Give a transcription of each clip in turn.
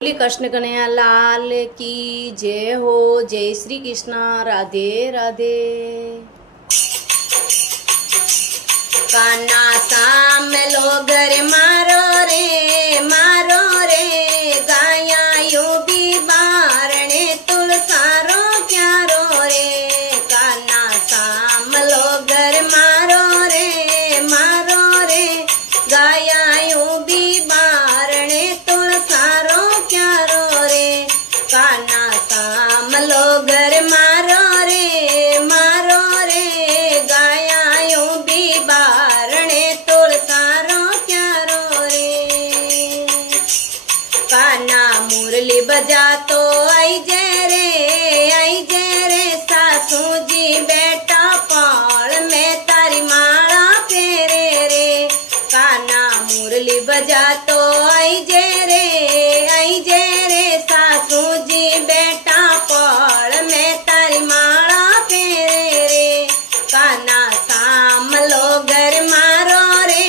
श्री कृष्ण कन्हैया लाल की जय हो। जय श्री कृष्ण। राधे राधे। कान्हा साम लोगर मारो रे गाया यू भी बारणे तुलसारो क्यारो रे। कान्हा साम लोगर मारो रे गाया यू भी बारणे तुलसारो क्यारो रे। कान्हा साम लोगर मारो रे गाया यू भी बारणे तुलसारो क्यारो रे। कान्हा मुरली बजा तो आई जे रे सासू जी बेटा पाल में तारी माला फेरे रे। कान्हा मुरली बजा तो आई जे रे सासू जी बेटा पाल में तारी माला फेरे रे। कान्हा साम लोगर मारो रे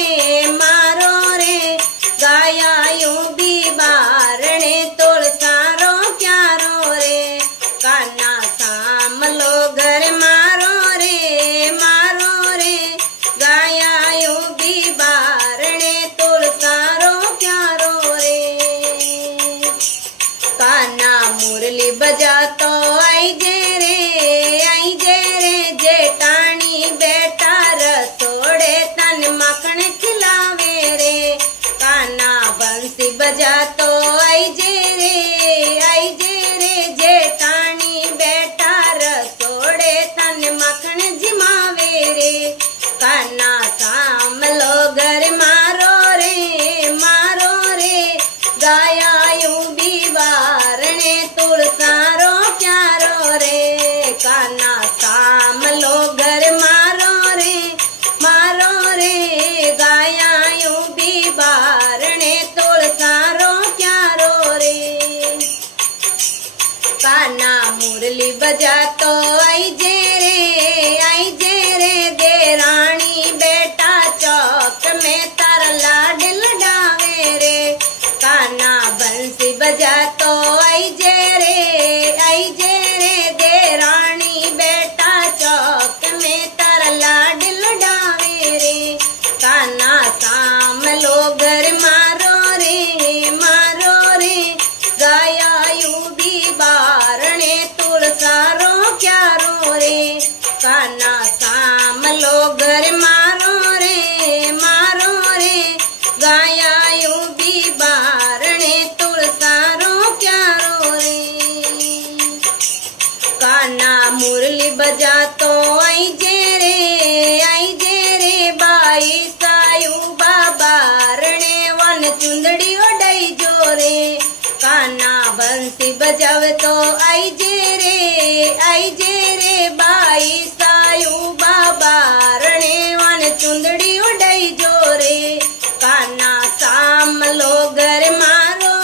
गाया यू भी बारणे तुलसारो क्यारो रे। कान्हा साम लोगर मारो रे गाया यू भी बारणे तुलसारो क्यारो रे। कान्हा मुरली बजा तो आई जे रे जेठानी बेटा रसोड़े तन मखन खिलावे रे। कान्हा बंसी बजा तो आई जे रे जेठानी बेटा रसोड़े तन मखन जिमावे रे। कान्हा साम लोगर मारो रे गाया यू भी बारणे तुलसारो क्यारो रे। कान्हा साम लोगर मारो रे गाया यू भी बारणे तुलसारो क्यारो रे। कान्हा मुरली बजा तो आई जे रे देरानी बेटा चौक में तारा लाड लडावे रे। कान्हा बंसी बजा तो आई जे रे देरानी बेटा चौक में तारा लाड लडावे रे। कान्हा साम लोगर मारो रे गाया यू भी बारणे तुलसारो क्यारो रे। कान्हा साम लोगर मारो रे गाया यू भी बारणे तुलसारो क्यारो रे। कान्हा मुरली बजा तो आई जे रे बाई सायू बारणे वन चुंदड़ी ओढ़ाई जो रे। कान्हा बंसी बजावे तो आई जे रे बाई सायू बारणे वन चुंदड़ी ओढ़ाई जो रे। कान्हा साम लोगर मारो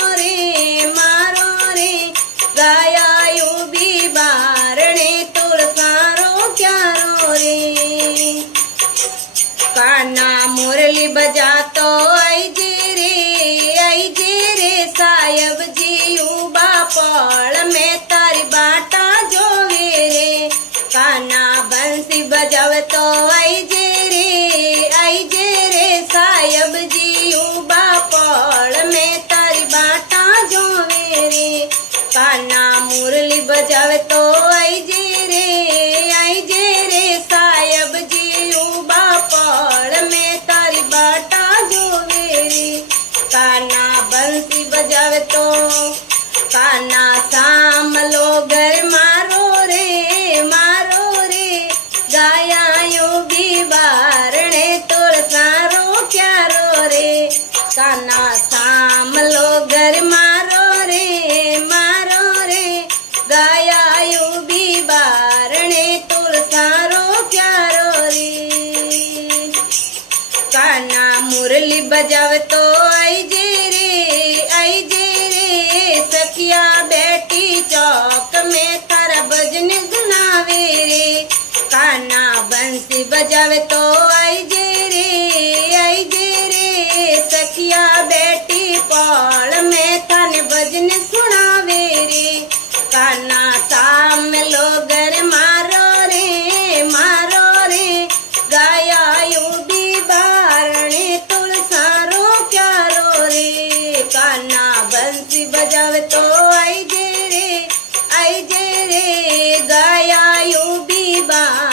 रे गाया यू भी बारणे तुलसारो क्यारो रे। कान्हा मुरली बजा तो आई जे रे सायब जी यू बापड़ में तारी बाटा जोवे रे। कान्हा बंसी बजावे तो आई जे रे सायब जी यू बापड़ में तारी बाटा जोवे रे। कान्हा मुरली बजावे तो आई जे रे सायब जी यू बापड़ में तारी बाटा जोवे रे। कान्हा बंसी बजावे तो कान्हा साम लोगर मारो रे गाया यू भी बारणे तुलसारो क्यारो रे। कान्हा साम लोगर मारो रे गाया यू भी बारणे तुलसारो क्यारो रे। कान्हा मुरली बजावे तो आई जे रे सखिया बेटी चौक में तारा भजन गुनावे रे। कान्हा बंसी बजावे तो आई जे रे सखिया बेटी पाल में थाने भजन ને સુણાવે રે કાના સામે લોગર મારો રે ગાયા બી બારણે તુલસારો ક્યારો રે કાના બંસી બજાવતો આઈ જે રે ગાયા બી બાર